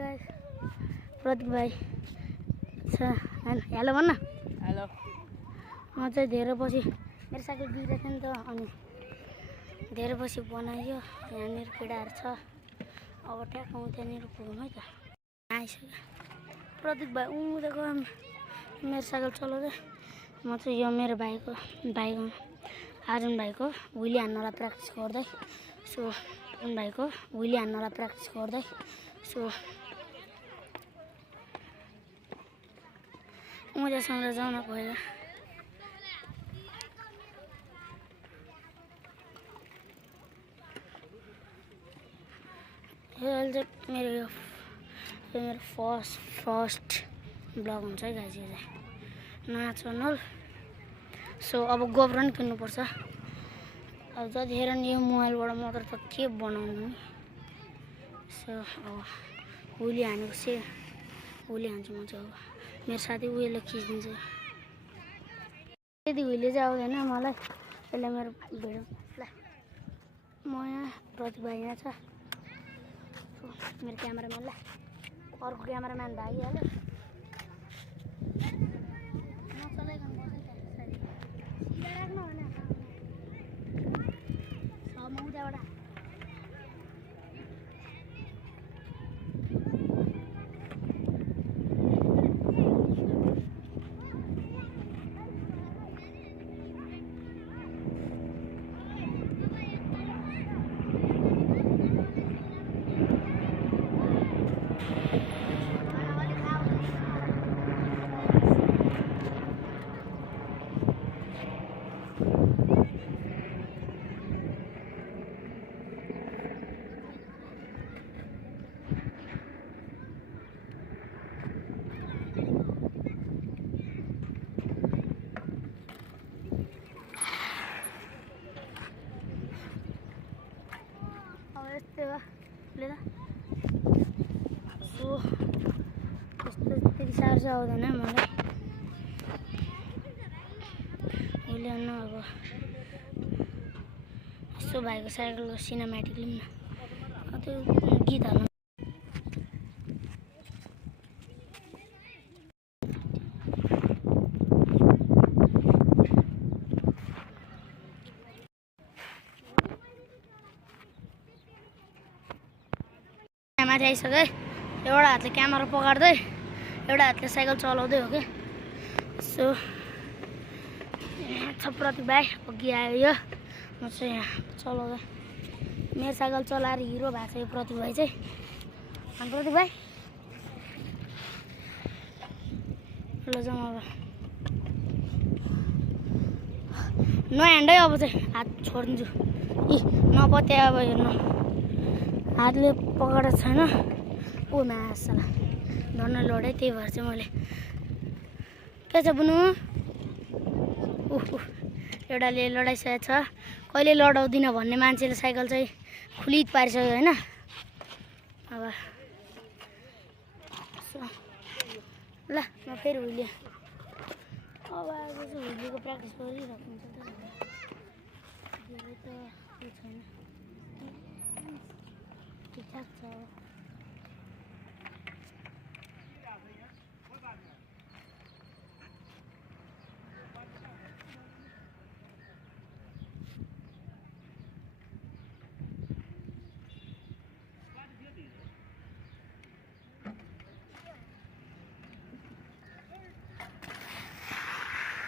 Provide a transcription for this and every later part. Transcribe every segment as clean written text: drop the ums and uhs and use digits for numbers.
Guys प्रतीक भाइ छ hello भन्न हेलो म चाहिँ धेरै पछि मेरो साइकल बिग्रेको थियो नि त अनि धेरै पछि बनाइयो यहाँनिर केटाहरू छ अब ट्याक्क म त्यहाँनिर पुगौँ है त आइसक्यो प्रतीक भाइ उउँदैको मेरो साइकल चलाउँदै म चाहिँ यो मेरो भाइको आर्जुन भाइको विली हान्नलाई प्र्याक्टिस गर्दै सो आर्जुन भाइको विली हान्नलाई प्र्याक्टिस गर्दै सो उँदैसँग जाउँ न पहिला यो अहिले चाहिँ मेरो फर्स्ट ब्लग हुन्छ है गाइस यो चाहिँ नयाँ च्यानल सो अब गोप्रो नि किन्नुपर्छ अब जतिखेर नि यो मोबाइलबाट मात्र त के बनाउनु सो अब विली हानेको विली हान्छु म चाहिँ अब मेरो साथी उयोले खिचिदिन्छ त्यति हुइले चाहिँ आउँदैन मलाई यसले मेरो भिडियो ल म यहाँ प्रतीक भाइ यहाँ छ मेरो क्यामेराम्यान ल अर्को क्यामेराम्यान भागिहाल्यो सो त्यस्तो त्यति साह्रो चाहिँ आउँदैन मलाई उसले न अब यसो भाइको साइकलको सिनेमेटिक लिउँ न त्यो गीत हाल्नु माथि आइसक्यो है एउटा हातले क्यामेरा पकार्दै एउटा हातले साइकल चलाउँदै हो कि सो छ प्रतीक भाइ अघि आयो यो म चाहिँ यहाँ चलाउँदै मेरो साइकल चलाएर हिरो भएको छ यो प्रतीक भाइ चाहिँ अनि प्रतीक भाइ ल जाउँ अब नह्यान्डै अब चाहिँ हात छोडिदिन्छु नपत्या अब हेर्नु हातले पकाएको छैन ओ मासला धन्न लडाइ त्यही भएर चाहिँ मैले के छ बुनु एउटाले लडाइसकेको छ कहिले लडाउँदिन भन्ने मान्छेले साइकल चाहिँ खुलित पारिसक्यो होइन अब ल म फेरि हुइले अब आज चाहिँ हुइलेको प्र्याक्टिस गरिराख्नुहुन्छ धेरै त के छैन ठिकठाक छ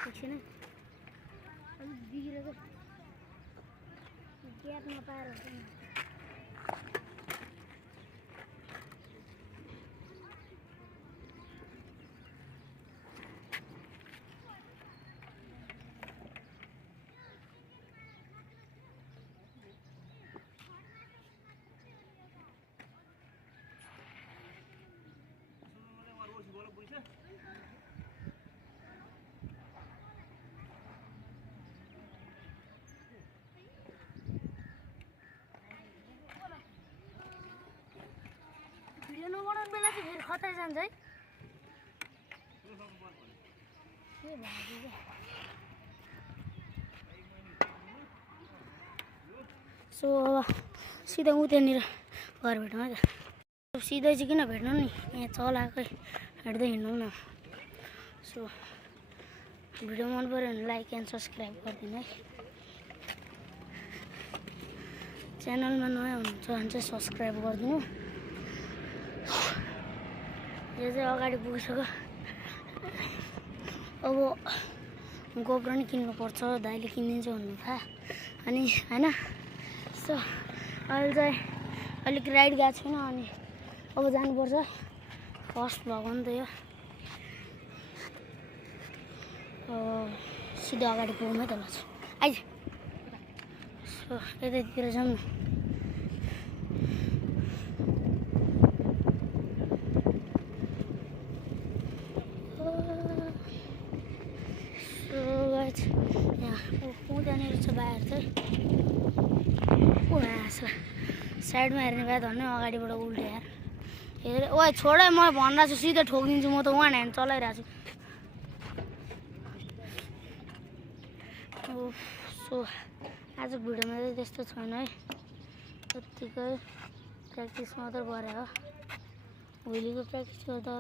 एकछिन अलिक बिग्रेको ग्याप नपाएर हुन्छ नि भिडियो नबनाउने बेला चाहिँ फेरि खतै जान्छ है के भयो सो अब सिधै उतैनिर घर भेटौँ है त सिधै चाहिँ किन भेट्नु नि यहाँ चलाएकै हेर्दै हिँड्नु न सो भिडियो मन पऱ्यो भने लाइक एन्ड सब्सक्राइब गरिदिनु है च्यानलमा नयाँ हुनुहुन्छ भने चाहिँ सब्सक्राइब गरिदिनु यो चाहिँ अगाडि पुगिसक्यो अब गोप्रो नि किन्नुपर्छ दाइले किनिदिन्छ भन्नु थाहा अनि होइन सो अहिले चाहिँ अलिक राइड गएको छैन अनि अब जानुपर्छ फर्स्ट भ्लग हो नि त यो सिधै अगाडि पुगौँ है त ल आइज सो यतैतिर जाउँ न यहाँ त्यहाँनिर छ बाहिर चाहिँ साइडमा हेर्ने भए धन्नै अगाडिबाट उल्टे यार हेर ओ छोड म भनिरहेको छु सिधै ठोकिदिन्छु म त वान ह्यान्ड चलाइरहेको छु सो आज भिडियोमा चाहिँ त्यस्तो छैन है त्यत्तिकै प्र्याक्टिस मात्रै गरे हो भोलिको प्र्याक्टिस गर्दा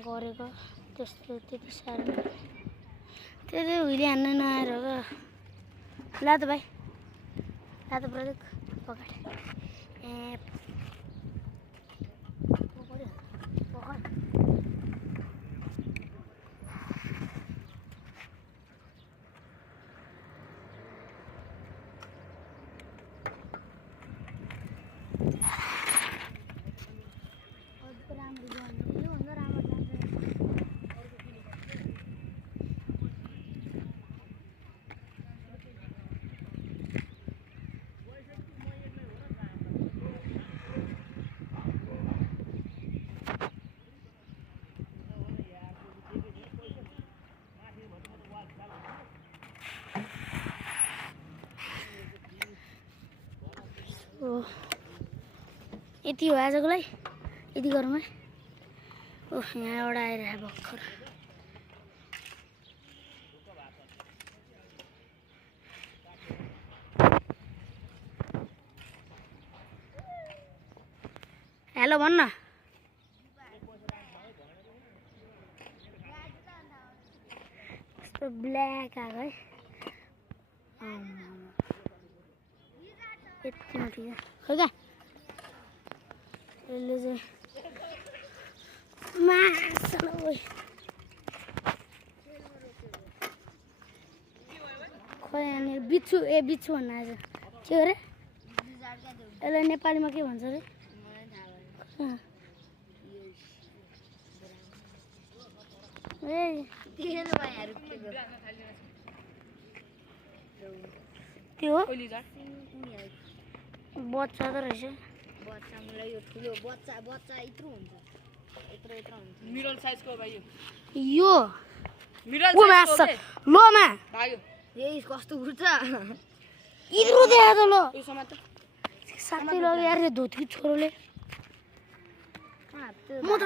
गरेको त्यस्तो त्यति साह्रो त्यही हुइले हान्न नआएर हो ला त भाइ ला त प्रदीप पकड यति हो आजको लागि यति गरौँ है ओह यहाँ एउटा आइरहेको भर्खर हेलो भन्न यस्तो ब्ल्याक आएको है यति माथि खै क्या यसले चाहिँ मासला ओइ खै यहाँनिर बिच्छु बिच्छु भन्न आएछ के अरे यसलाई नेपालीमा के भन्छ अरे त्यो बच्चा त रहेछ मिडल साइजको भाइ यो लोमा कस्तो उठ्छ इत्रो देखा त ल यो समात साथै लग्यो यार यो धोती छोरोले म त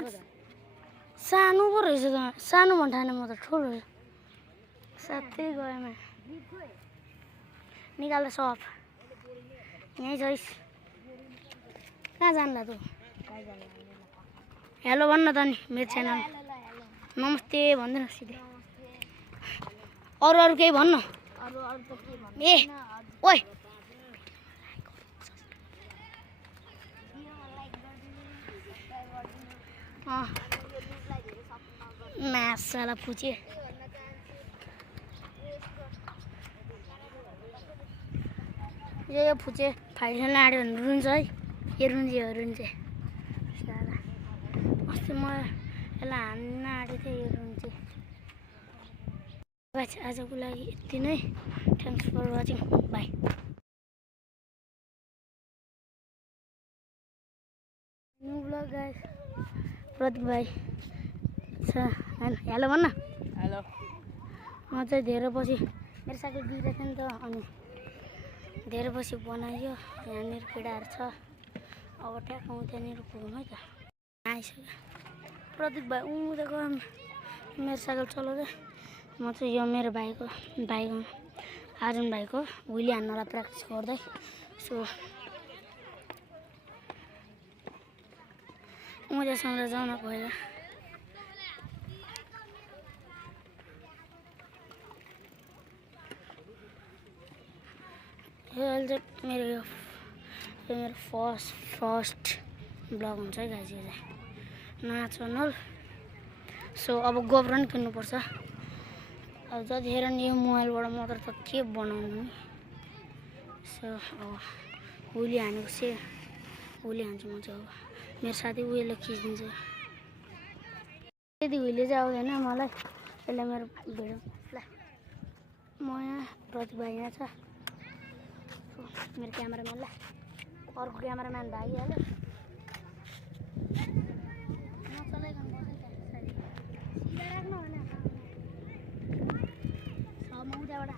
सानो पो रहेछ त सानो भन्ठाने म त ठुलो रहेछ साथै गएमा निकाल्दा सब यहीँ छैस् कहाँ जान्ला तँ हेलो भन्न त नि मेरो च्यानल नमस्ते भन्दैन सिधै अरू केही भन्नु ए ओइ मासला फुचे यो फुचे फाइसन आँट्यो भने रुन्छ है यो रुन्छ अस्ति म यसलाई हान्न आँटेको थिएँ यो रुन्छ आजको लागि यति नै thanks for watching bye new vlog guys Pradeep भाइ छ हेलो भन्न हेलो म चाहिँ धेरै पछि मेरो साइकल बिग्रेको थियो नि त अनि धेरै पछि बनाइयो यहाँनिर केटाहरू छ अब ट्याक्क त्यहाँनिर पुगौँ है त आइसक्यो प्रदीप भाइ उता गयो मेरो साइकल चलाउँदै म चाहिँ यो मेरो भाइको आर्जुन भाइको हुइली हान्नलाई प्र्याक्टिस गर्दै सो उँधैसँग जाउँ न पहिला। यो अहिले चाहिँ मेरो फर्स्ट ब्लग हुन्छ है गाइज। यो चाहिँ नयाँ च्यानल। सो अब गोप्रो नि किन्नुपर्छ। अब जतिखेर नि यो मोबाइलबाट मात्र त के बनाउनु नि। सो अब उहिले हानेको चाहिँ उहिले हान्छु म चाहिँ। अब मेरो साथी उहिले खिचिदिन्छ। त्यति उहिले चाहिँ आउँदैन मलाई। यसले मेरो भिडियो ल म यहाँ प्रतिभा यहाँ छ। मेरो क्यामेराम्यान ल अर्को क्यामेराम्यान भागिहाल्यो। नचलाइकन सिधा राख्नु भने म उताबाट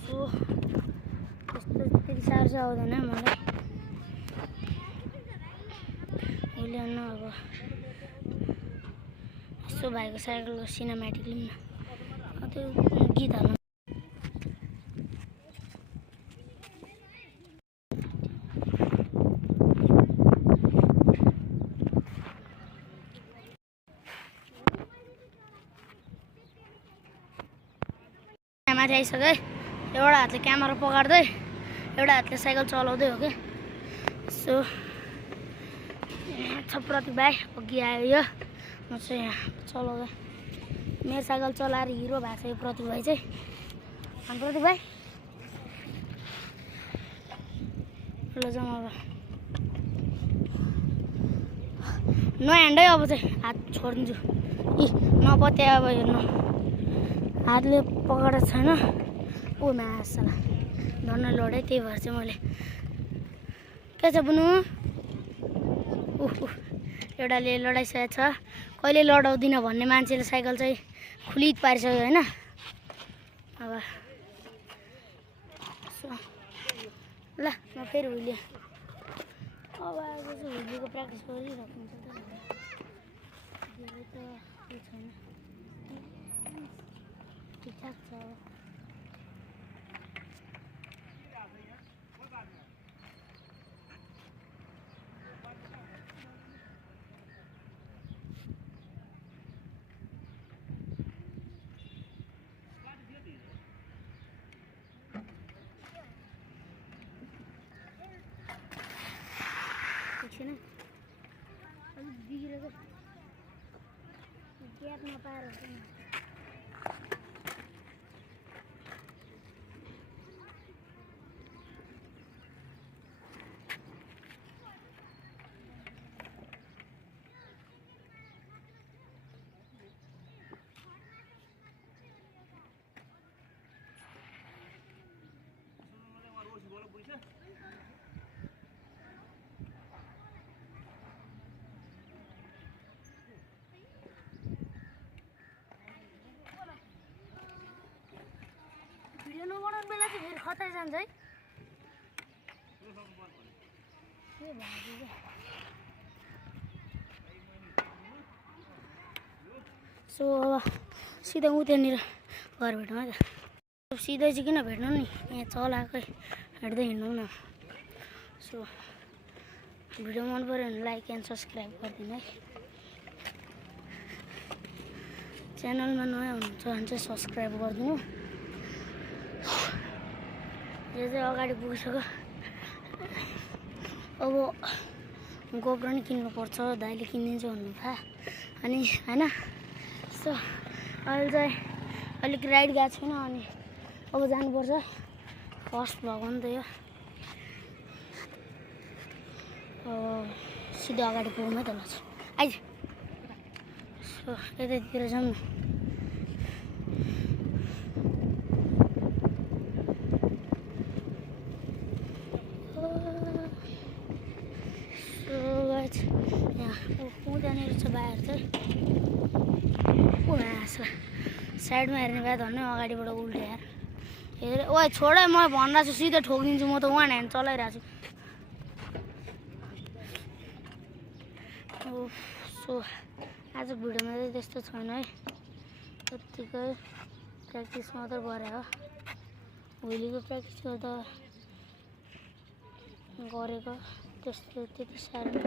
सो त्यस्तो त्यति साह्रो चाहिँ आउँदैन मलाई। अहिले न अब यसो भाइको साइकलको सिनेमेटिक लिउँ न। त्यो गीत हाल्नु माथि आइसक्यो है। एउटा हातले क्यामेरा पकार्दै एउटा हातले साइकल चलाउँदै हो कि। सो छ प्रतीक भाइ अघि आयो। यो म चाहिँ यहाँ चलाउँदै मेरो साइकल चलाएर हिरो भएको छ यो प्रतीक भाइ चाहिँ। अनि प्रतीक भाइ ल जाउँ अब नह्यान्डै। अब चाहिँ हात छोडिदिन्छु। नपत्या अब हेर्नु हातले पकाएको छैन। ओ मासला धन्न लडाइ। त्यही भएर चाहिँ मैले के छ बुनु एउटाले लडाइसकेको छ। कहिले लडाउँदिनँ भन्ने मान्छेले साइकल चाहिँ खुलित पारिसक्यो होइन। अब ल म फेरि उहिले अब आएको चाहिँ हुलीको प्र्याक्टिस गरिराख्नु हुन्छ। धेरै त के छैन ठिकठाक छ। छैन अलिक बिग्रेको ग्याप नपाएर हुन्छ नि। भिडियो नबनाउने बेला चाहिँ फेरि खतै जान्छ है। के भयो सो अब सिधै उतानिर घर भेटौँ है त। सिधै चाहिँ किन भेट्नु नि यहाँ चलाएकै हेर्दै हिँड्नु न। सो भिडियो मन पऱ्यो भने लाइक एन्ड सब्सक्राइब गरिदिनु है। च्यानलमा नयाँ हुनुहुन्छ भने चाहिँ सब्सक्राइब गरिदिनु। यो चाहिँ अगाडि पुगिसक्यो। अब गोप्रो नि किन्नुपर्छ दाइले किनिदिन्छु भन्नुभयो अनि होइन। सो अहिले चाहिँ अलिक राइड गएको छैन अनि अब जानुपर्छ। फर्स्ट भ्लग हो नि त यो। सिधै अगाडि पुगौँ है त ल आइज सो यतातिर जाउँ न त्यहाँनिर छ बाहिर चाहिँ साइडमा हेर्ने भए धन्नै अगाडिबाट उल्टे यार हेर ओ छोड म भनिरहेको छु सिधै ठोकिदिन्छु म त वान ह्यान्ड चलाइरहेको छु सो आजको भिडियोमा चाहिँ त्यस्तो छैन है त्यत्तिकै प्र्याक्टिस मात्रै गरे हो भोलिको प्र्याक्टिस गर्दा गरेको त्यस्तो त्यति साह्रो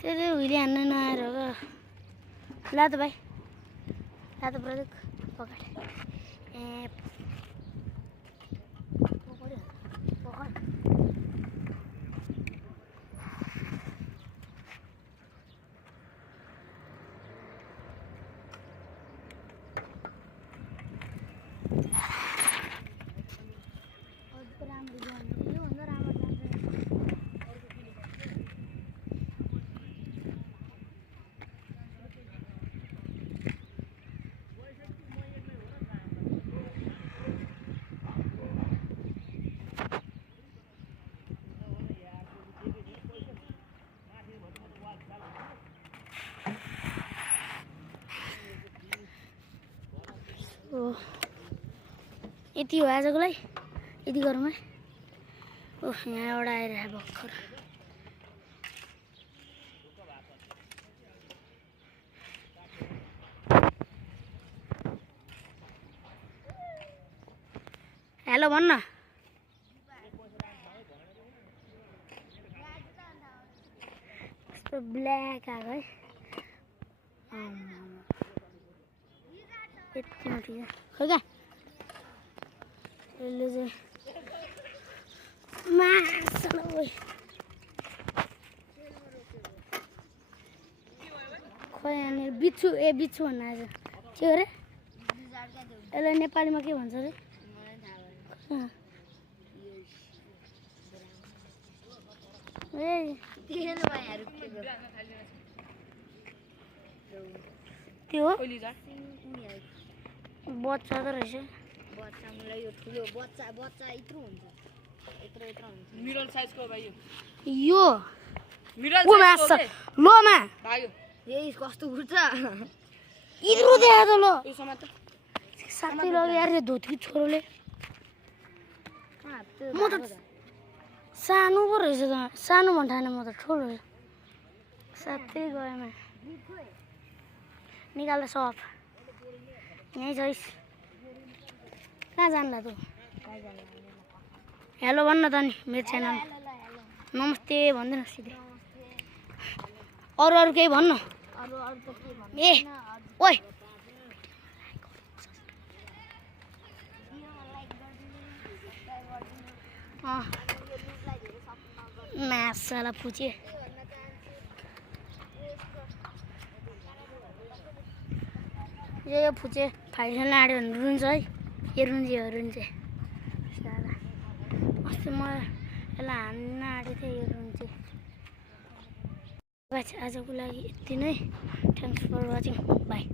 त्यही हुइले हान्न नआएर हो क्या ला त भाइ ला त प्रदीप पकड यति हो आजको लागि यति गरौँ है ओह यहाँ एउटा आइरहेको भर्खर हेलो भन्न यस्तो ब्ल्याक आएको है यतिमा ठिक खै क्या यसले चाहिँ मासला ओइ खै यहाँनिर बिच्छु बिच्छु भन्न आज के अरे यसलाई नेपालीमा के भन्छ अरे त्यो बच्चा त रहेछ बच्चालाई यो ठुलो बच्चा यत्रो हुन्छ यत्रो हुन्छ मिडल साइजको भाइ यो मिडल साइजको लोमा भाग्यो यही कस्तो घुर्छ इत्रो देखा त ल यो समात साथी लग्यो यार धोती छोरोले म त सानो पो रहेछ त सानो भन्ठाने म त ठुलो साथै गएमा निकाल्दा सब यहीँ छैस् कहाँ जान्ला तँ हेलो भन्न त नि मेरो च्यानल नमस्ते भन्दैन सिधै अरू केही भन्नु ए ओइ मासला फुचे यो फुचे फाइनल आँट्यो भने रुन्छ है यो रुन्छ अस्ति म यसलाई हान्न आँटेको थिएँ यो रुन्छ आजको लागि यति नै थ्याङ्क्स फर वाचिङ बाई